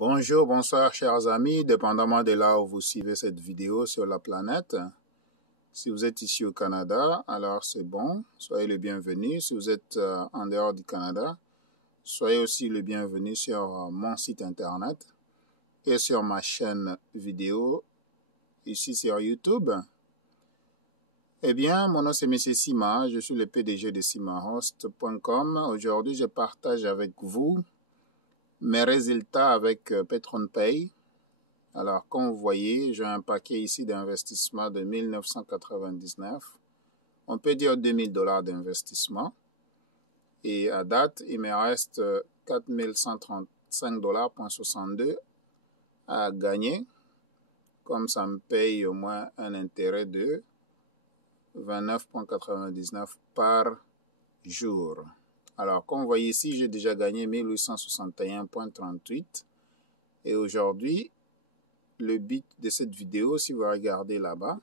Bonjour, bonsoir chers amis, dépendamment de là où vous suivez cette vidéo sur la planète. Si vous êtes ici au Canada, alors c'est bon, soyez le bienvenu. Si vous êtes en dehors du Canada, soyez aussi le bienvenu sur mon site internet et sur ma chaîne vidéo ici sur YouTube. Eh bien, mon nom c'est M. Sima, je suis le PDG de simahost.com. Aujourd'hui, je partage avec vous mes résultats avec PatronPay. Alors, comme vous voyez, j'ai un paquet ici d'investissement de 1999. On peut dire 2000 $ d'investissement. Et à date, il me reste 4135,62 $ à gagner. Comme ça me paye au moins un intérêt de 29,99 $ par jour. Alors, comme vous voyez ici, j'ai déjà gagné 1861,38 $. Et aujourd'hui, le but de cette vidéo, si vous regardez là-bas,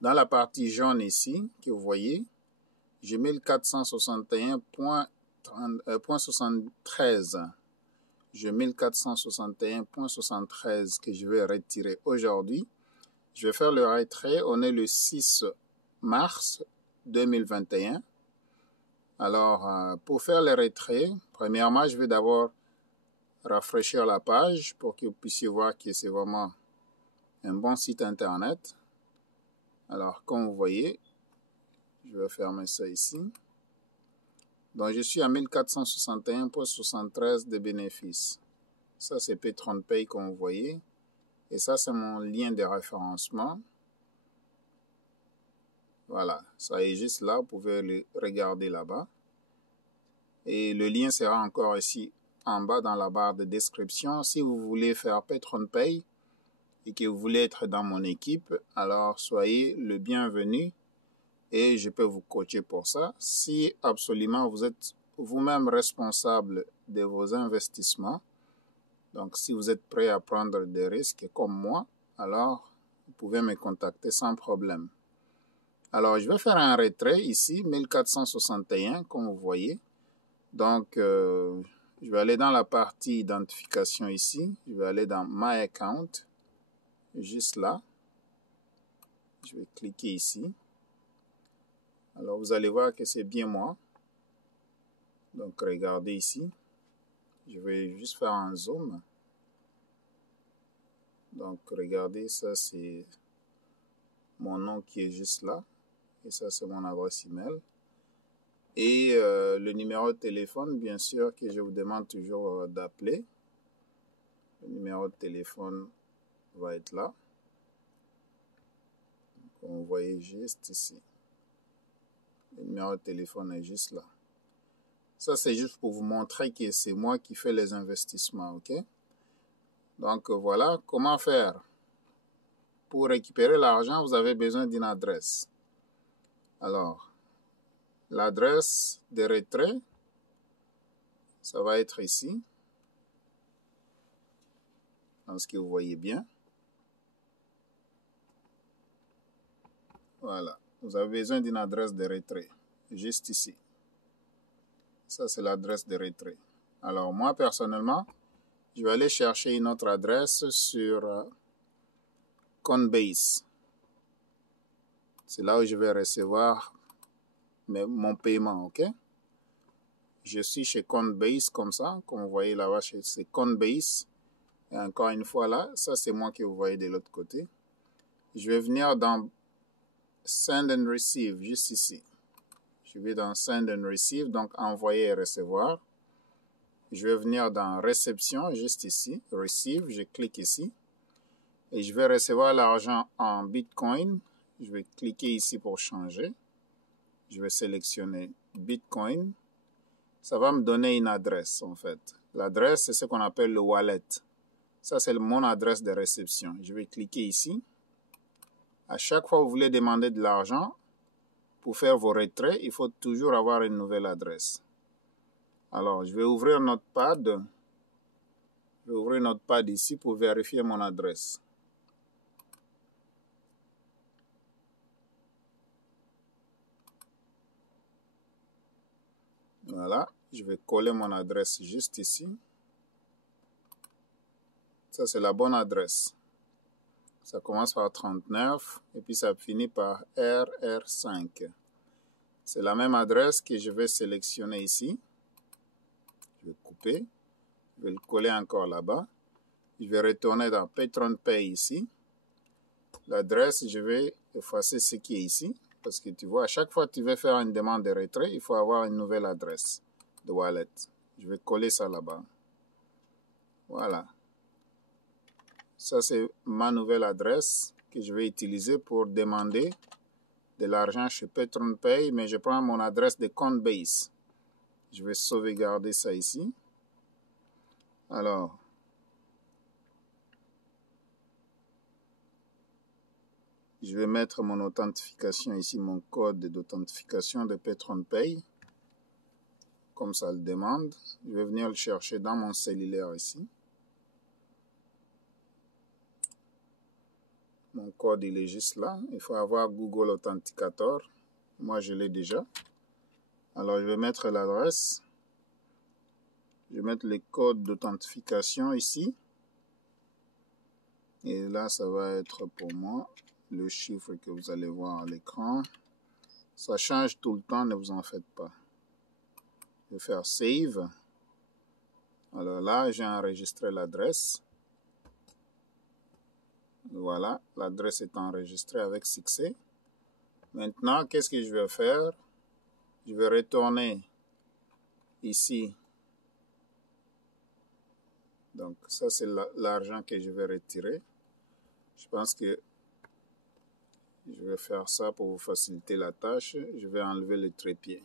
dans la partie jaune ici, que vous voyez, j'ai 1461,73. J'ai 1461,73 que je vais retirer aujourd'hui. Je vais faire le retrait. On est le 6 mars 2021. Alors, pour faire le retrait, premièrement, je vais d'abord rafraîchir la page pour que vous puissiez voir que c'est vraiment un bon site internet. Alors, comme vous voyez, je vais fermer ça ici. Donc, je suis à 1461,73 de bénéfices. Ça, c'est PatronPay, comme vous voyez. Et ça, c'est mon lien de référencement. Voilà, ça est juste là. Vous pouvez le regarder là-bas. Et le lien sera encore ici en bas dans la barre de description. Si vous voulez faire PatronPay et que vous voulez être dans mon équipe, alors soyez le bienvenu et je peux vous coacher pour ça. Si absolument vous êtes vous-même responsable de vos investissements, donc si vous êtes prêt à prendre des risques comme moi, alors vous pouvez me contacter sans problème. Alors je vais faire un retrait ici, 1461 comme vous voyez. Donc je vais aller dans la partie identification ici, je vais aller dans My Account, juste là. Je vais cliquer ici. Alors, vous allez voir que c'est bien moi. Donc, regardez ici. Je vais juste faire un zoom. Donc, regardez, ça c'est mon nom qui est juste là. Et ça, c'est mon adresse email. Et le numéro de téléphone, bien sûr, que je vous demande toujours d'appeler. Le numéro de téléphone va être là. Comme vous voyez juste ici. Le numéro de téléphone est juste là. Ça, c'est juste pour vous montrer que c'est moi qui fais les investissements, ok? Donc, voilà. Comment faire? Pour récupérer l'argent, vous avez besoin d'une adresse. Alors, l'adresse de retrait, ça va être ici. Dans ce que vous voyez bien. Voilà. Vous avez besoin d'une adresse de retrait. Juste ici. Ça, c'est l'adresse de retrait. Alors, moi, personnellement, je vais aller chercher une autre adresse sur Coinbase. C'est là où je vais recevoir mon paiement, ok? Je suis chez Coinbase comme ça. Comme vous voyez là-bas, c'est Coinbase. Et encore une fois là, ça c'est moi que vous voyez de l'autre côté. Je vais venir dans Send and Receive, juste ici. Je vais dans Send and Receive, donc envoyer et recevoir. Je vais venir dans Réception, juste ici. Receive, je clique ici. Et je vais recevoir l'argent en Bitcoin. Je vais cliquer ici pour changer. Je vais sélectionner Bitcoin. Ça va me donner une adresse en fait. L'adresse, c'est ce qu'on appelle le wallet. Ça, c'est mon adresse de réception. Je vais cliquer ici. À chaque fois que vous voulez demander de l'argent, pour faire vos retraits, il faut toujours avoir une nouvelle adresse. Alors, je vais ouvrir Notepad. Je vais ouvrir Notepad ici pour vérifier mon adresse. Voilà, je vais coller mon adresse juste ici. Ça, c'est la bonne adresse. Ça commence par 39 et puis ça finit par RR5. C'est la même adresse que je vais sélectionner ici. Je vais couper. Je vais le coller encore là-bas. Je vais retourner dans PatronPay ici. L'adresse, je vais effacer ce qui est ici. Parce que tu vois, à chaque fois que tu veux faire une demande de retrait, il faut avoir une nouvelle adresse de wallet. Je vais coller ça là-bas. Voilà. Ça, c'est ma nouvelle adresse que je vais utiliser pour demander de l'argent chez PatronPay, mais je prends mon adresse de Coinbase. Je vais sauvegarder ça ici. Alors, je vais mettre mon authentification ici, mon code d'authentification de PatronPay, comme ça le demande. Je vais venir le chercher dans mon cellulaire ici. Mon code, il est juste là. Il faut avoir Google Authenticator. Moi, je l'ai déjà. Alors, je vais mettre l'adresse. Je vais mettre le code d'authentification ici. Et là, ça va être pour moi le chiffre que vous allez voir à l'écran. Ça change tout le temps, ne vous en faites pas. Je vais faire Save. Alors là, j'ai enregistré l'adresse. Voilà, l'adresse est enregistrée avec succès. Maintenant, qu'est-ce que je vais faire? Je vais retourner ici. Donc, ça, c'est l'argent que je vais retirer. Je pense que je vais faire ça pour vous faciliter la tâche. Je vais enlever le trépied.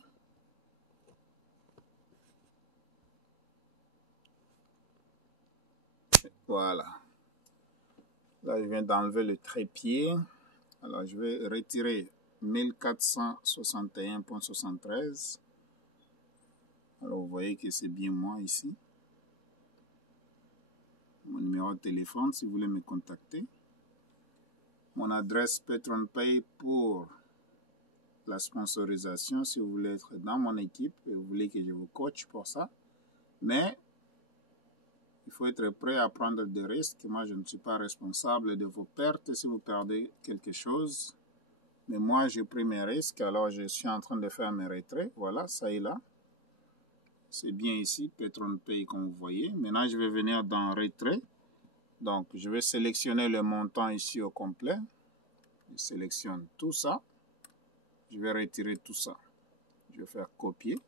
Voilà. Là, je viens d'enlever le trépied. Alors, je vais retirer 1461,73. Alors, vous voyez que c'est bien moi ici. Mon numéro de téléphone, si vous voulez me contacter. Mon adresse PatronPay pour la sponsorisation, si vous voulez être dans mon équipe et vous voulez que je vous coach pour ça. Mais il faut être prêt à prendre des risques. Moi, je ne suis pas responsable de vos pertes si vous perdez quelque chose. Mais moi, j'ai pris mes risques, alors je suis en train de faire mes retraits. Voilà, ça est là. C'est bien ici, PatronPay, comme vous voyez. Maintenant, je vais venir dans retrait. Donc, je vais sélectionner le montant ici au complet. Je sélectionne tout ça. Je vais retirer tout ça. Je vais faire copier.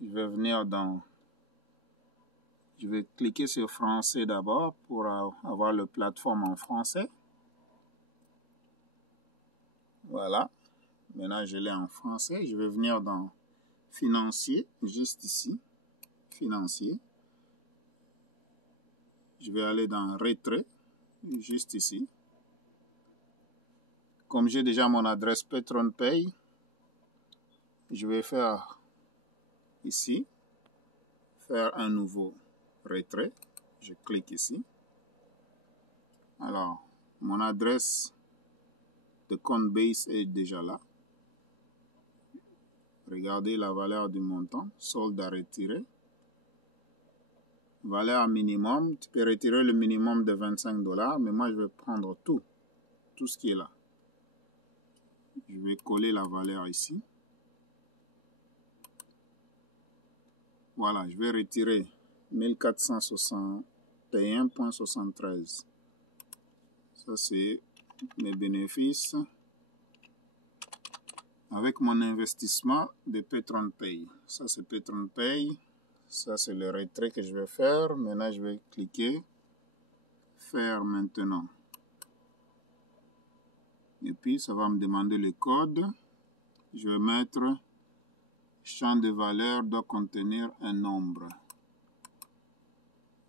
Je vais venir dans... Je vais cliquer sur français d'abord pour avoir le plateforme en français. Voilà. Maintenant, je l'ai en français. Je vais venir dans financier, juste ici. Financier. Je vais aller dans retrait, juste ici. Comme j'ai déjà mon adresse PatronPay, je vais faire ici, faire un nouveau retrait. Je clique ici. Alors, mon adresse de Coinbase est déjà là. Regardez la valeur du montant, solde à retirer. Valeur minimum, tu peux retirer le minimum de 25 $, mais moi je vais prendre tout ce qui est là. Je vais coller la valeur ici. Voilà, je vais retirer 1461,73. Ça, c'est mes bénéfices avec mon investissement de PatronPay. Ça, c'est PatronPay. Ça, c'est le retrait que je vais faire. Maintenant, je vais cliquer faire maintenant. Et puis, ça va me demander le code. Je vais mettre champ de valeur doit contenir un nombre.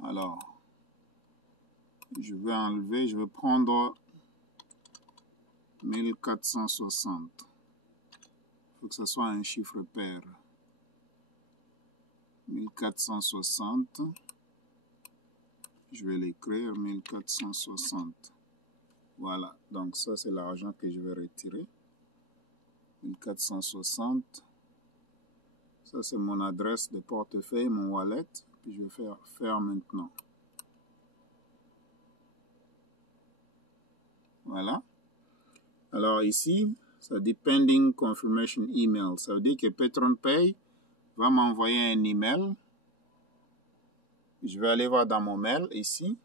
Alors, je vais enlever, je vais prendre 1460. Il faut que ce soit un chiffre pair. 1460. Je vais l'écrire 1460. Voilà, donc ça c'est l'argent que je vais retirer. 1460. Ça c'est mon adresse de portefeuille, mon wallet. Puis je vais faire maintenant. Voilà. Alors ici, ça dit Pending Confirmation Email. Ça veut dire que PatronPay va m'envoyer un email. Je vais aller voir dans mon mail ici.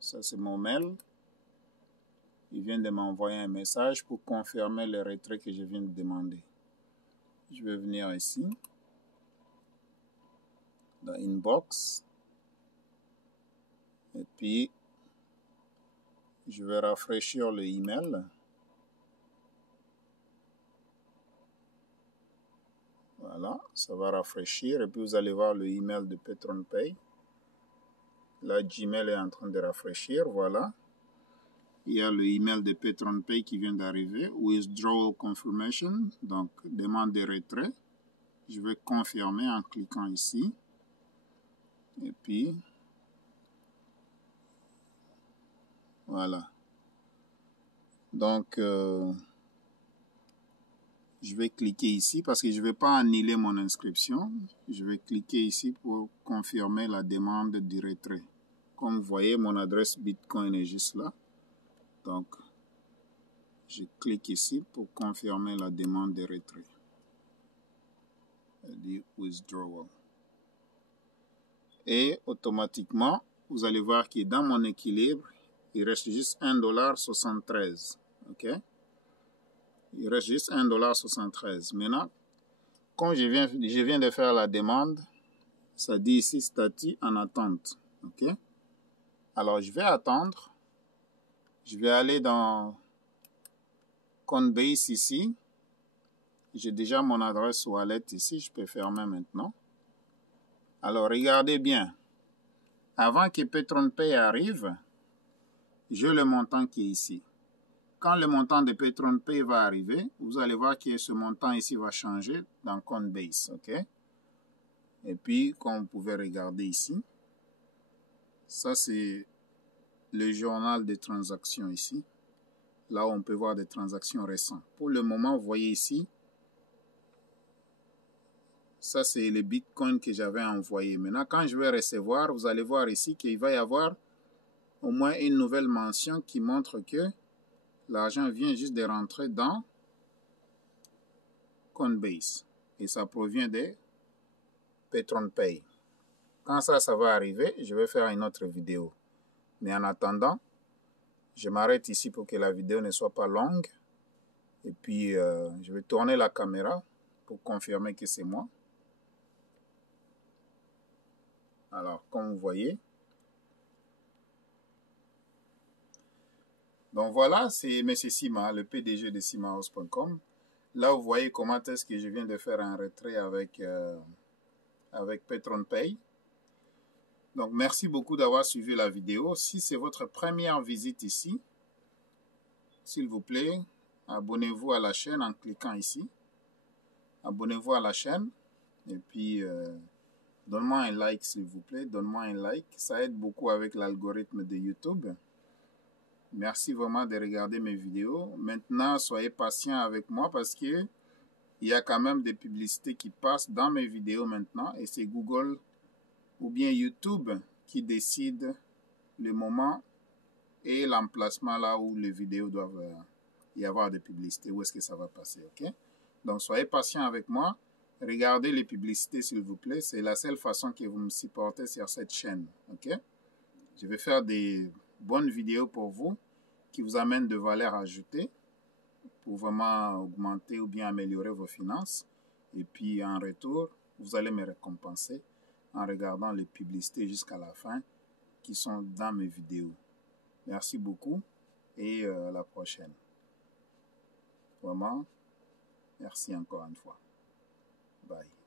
Ça, c'est mon mail. Il vient de m'envoyer un message pour confirmer le retrait que je viens de demander. Je vais venir ici, dans Inbox. Et puis, je vais rafraîchir le email. Voilà, ça va rafraîchir. Et puis, vous allez voir le email de PatronPay. Là, Gmail est en train de rafraîchir. Voilà. Il y a le email de PatronPay qui vient d'arriver. Withdrawal Confirmation. Donc, demande de retrait. Je vais confirmer en cliquant ici. Et puis, voilà. Donc, je vais cliquer ici parce que je ne vais pas annuler mon inscription. Je vais cliquer ici pour confirmer la demande du retrait. Comme vous voyez, mon adresse Bitcoin est juste là. Donc, je clique ici pour confirmer la demande de retrait. Elle dit withdrawal. Et automatiquement, vous allez voir que dans mon équilibre, il reste juste $1,73. OK? Il reste juste $1,73. Maintenant, comme je viens de faire la demande, ça dit ici statut en attente. OK? Alors, je vais attendre. Je vais aller dans Coinbase ici. J'ai déjà mon adresse wallet ici. Je peux fermer maintenant. Alors, regardez bien. Avant que PatronPay arrive, j'ai le montant qui est ici. Quand le montant de PatronPay va arriver, vous allez voir que ce montant ici va changer dans Coinbase. OK? Et puis, comme vous pouvez regarder ici, ça c'est le journal des transactions ici. Là où on peut voir des transactions récentes. Pour le moment, vous voyez ici, ça c'est le Bitcoin que j'avais envoyé. Maintenant, quand je vais recevoir, vous allez voir ici qu'il va y avoir au moins une nouvelle mention qui montre que l'argent vient juste de rentrer dans Coinbase. Et ça provient de PatronPay. Quand ça va arriver, je vais faire une autre vidéo. Mais en attendant, je m'arrête ici pour que la vidéo ne soit pas longue. Et puis, je vais tourner la caméra pour confirmer que c'est moi. Alors, comme vous voyez. Donc voilà, c'est M. Sima, le PDG de simahouse.com. Là, vous voyez comment est-ce que je viens de faire un retrait avec PatronPay. Donc, merci beaucoup d'avoir suivi la vidéo. Si c'est votre première visite ici, s'il vous plaît, abonnez-vous à la chaîne en cliquant ici. Abonnez-vous à la chaîne. Et puis, donne-moi un like, s'il vous plaît. Donne-moi un like. Ça aide beaucoup avec l'algorithme de YouTube. Merci vraiment de regarder mes vidéos. Maintenant, soyez patient avec moi parce que il y a quand même des publicités qui passent dans mes vidéos maintenant. Et c'est Google ou bien YouTube qui décide le moment et l'emplacement là où les vidéos doivent y avoir des publicités. Où est-ce que ça va passer, ok? Donc, soyez patient avec moi. Regardez les publicités, s'il vous plaît. C'est la seule façon que vous me supportez sur cette chaîne, ok? Je vais faire des bonnes vidéos pour vous qui vous amènent de valeur ajoutée pour vraiment augmenter ou bien améliorer vos finances. Et puis, en retour, vous allez me récompenser en regardant les publicités jusqu'à la fin qui sont dans mes vidéos. Merci beaucoup et à la prochaine. Vraiment, merci encore une fois. Bye.